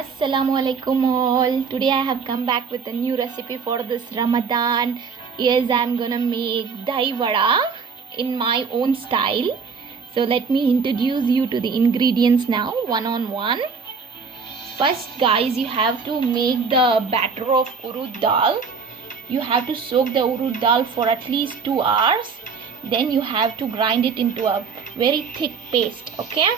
Assalamu alaikum all. Today I have come back with a new recipe for this Ramadan. Yes, I'm gonna make dahi vada in my own style. So let me introduce you to the ingredients now, one on one. First, guys, you have to make the batter of urud dal. You have to soak the urud dal for at least 2 hours. Then you have to grind it into a very thick paste. Okay,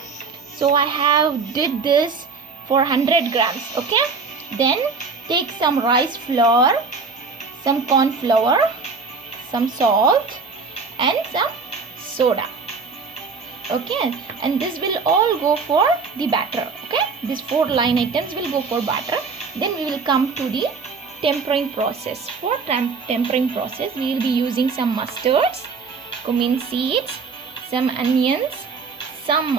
so I have did this for 100 grams. Okay, then take some rice flour, some corn flour, some salt and some soda. Okay, and this will all go for the batter. Okay, these 4 line items will go for batter. Then we will come to the tempering process. For tempering process, we will be using some mustards, cumin seeds, some onions, some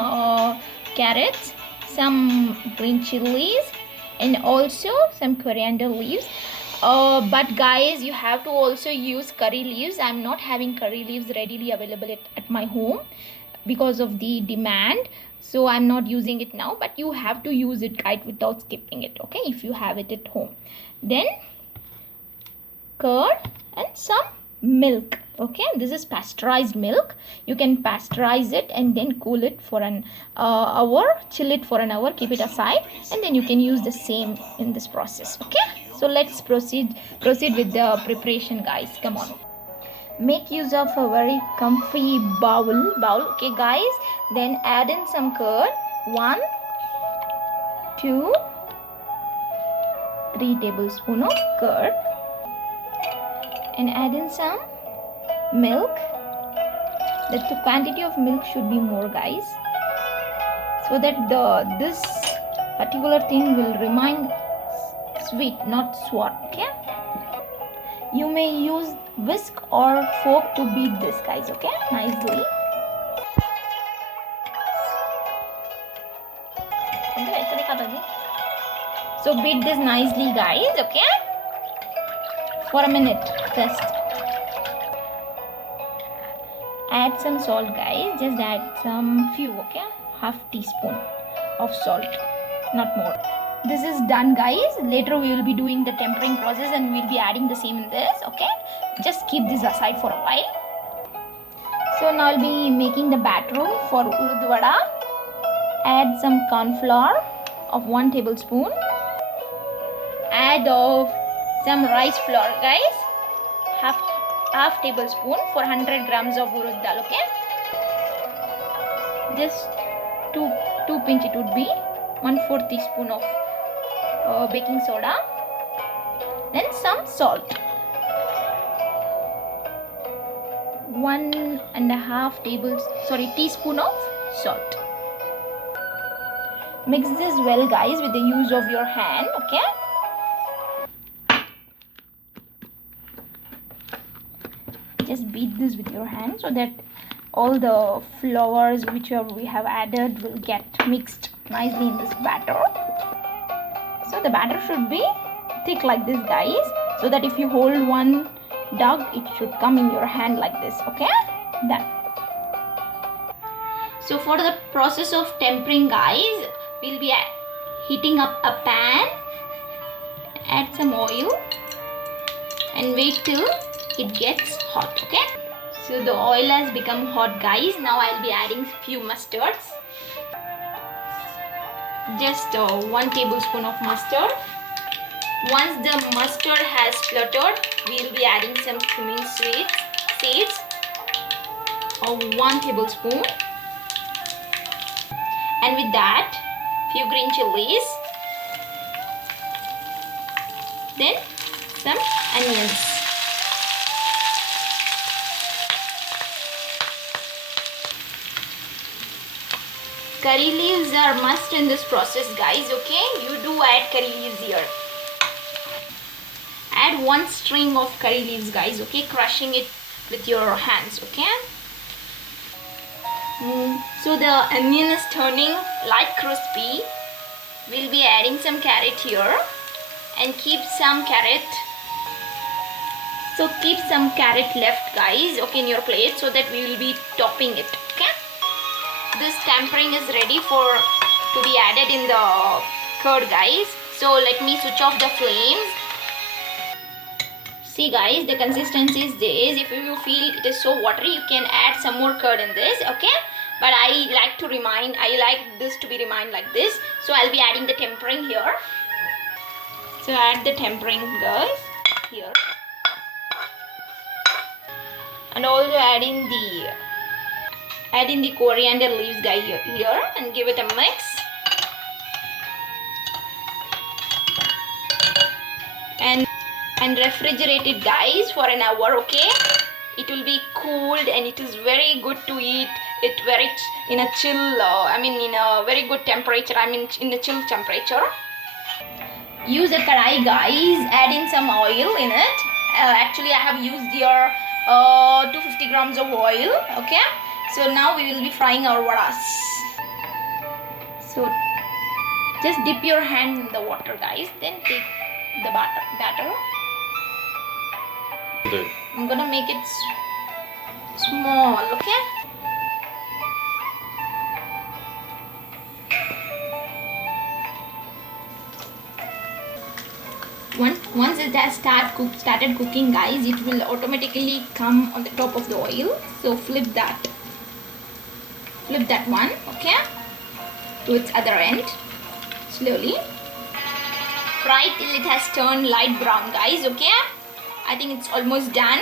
carrots, some green chilies, and also some coriander leaves. But guys, you have to also use curry leaves. I'm not having curry leaves readily available at my home because of the demand, so I'm not using it now, but you have to use it, guys, without skipping it. Okay, if you have it at home. Then curd and some milk. Okay, this is pasteurized milk. You can pasteurize it and then cool it for an hour, chill it for an hour, keep it aside, and then you can use the same in this process. Okay, so let's proceed with the preparation, guys. Come on, make use of a very comfy bowl. Okay, guys, then add in some curd, 1 2 3 tablespoons of curd, and add in some milk. The quantity of milk should be more, guys, so that this particular thing will remain sweet, not sour. Okay, you may use whisk or fork to beat this, guys. Okay, nicely. So beat this nicely, guys. Okay, for a minute just. Add some salt, guys. Just add some few. Okay, half teaspoon of salt, not more. This is done, guys. Later we will be doing the tempering process and we'll be adding the same in this. Okay, just keep this aside for a while. So now I'll be making the batter for urud vada. Add some corn flour of 1 tablespoon. Add of some rice flour, guys, half tablespoon for 100 grams of urud dal. Okay, just two pinch it would be. 1/4 teaspoon of baking soda, then some salt, 1.5 teaspoon of salt. Mix this well, guys, with the use of your hand. Okay, just beat this with your hand so that all the flours which we have added will get mixed nicely in this batter. So the batter should be thick like this, guys, so that if you hold one dog, it should come in your hand like this. Okay, done. So for the process of tempering, guys, we'll be heating up a pan. Add some oil and wait till it gets hot. Okay, so the oil has become hot, guys. Now I'll be adding few mustards. Just 1 tablespoon of mustard. Once the mustard has spluttered, we will be adding some cumin seeds of 1 tablespoon, and with that few green chilies, then some onions. Curry leaves are must in this process, guys. Okay, you do add curry leaves here. Add 1 string of curry leaves, guys. Okay, crushing it with your hands. Okay, so the onion is turning light crispy. We'll be adding some carrot here and keep some carrot. So keep some carrot left, guys, okay, in your plate, so that we will be topping it. Okay, this tempering is ready to be added in the curd, guys. So let me switch off the flames. See guys, the consistency is this. If you feel it is so watery, you can add some more curd in this, okay? But I like this to be remained like this. So I'll be adding the tempering here. So add the tempering, guys, here. And also add in the coriander leaves, guys, here, and give it a mix. And refrigerate it, guys, for an hour, okay? It will be cooled and it is very good to eat it in a chill, in a very good temperature, in a chill temperature. Use a kadai, guys, add in some oil in it. Actually, I have used here 250 grams of oil, okay? So now we will be frying our vadas. So just dip your hand in the water, guys, then take the batter. I'm gonna make it small, okay? Once it has started cooking, guys, it will automatically come on the top of the oil. So flip that one, okay, to its other end slowly. Fry till it has turned light brown, guys, okay? I think it's almost done.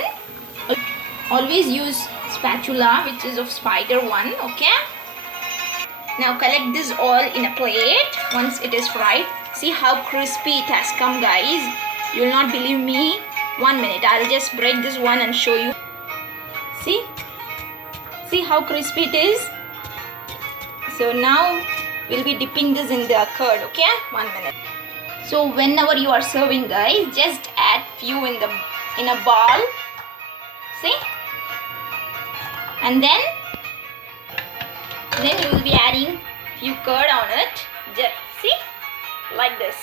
Always use spatula, which is of spider one, okay? Now collect this all in a plate once it is fried. See how crispy it has come, guys. You will not believe me. 1 minute, I'll just break this one and show you. See how crispy it is. So now we'll be dipping this in the curd, okay? 1 minute. So whenever you are serving, guys, just add few in a bowl. See? And then you will be adding few curd on it. Just see? Like this.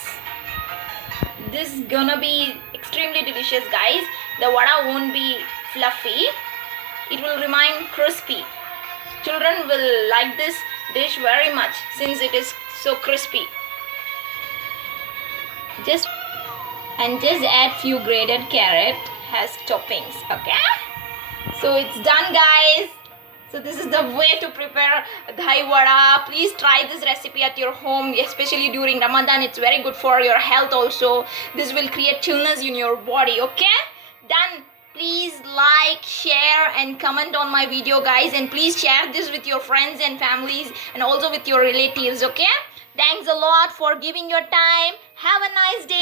This is gonna be extremely delicious, guys. The vada won't be fluffy. It will remain crispy. Children will like this dish very much since it is so crispy. Just add few grated carrot as toppings, okay? So it's done, guys. So this is the way to prepare dahi vada. Please try this recipe at your home, especially during Ramadan. It's very good for your health also. This will create chillness in your body, okay? Done. Please like, share and comment on my video, guys, and please share this with your friends and families and also with your relatives, okay? Thanks a lot for giving your time. Have a nice day.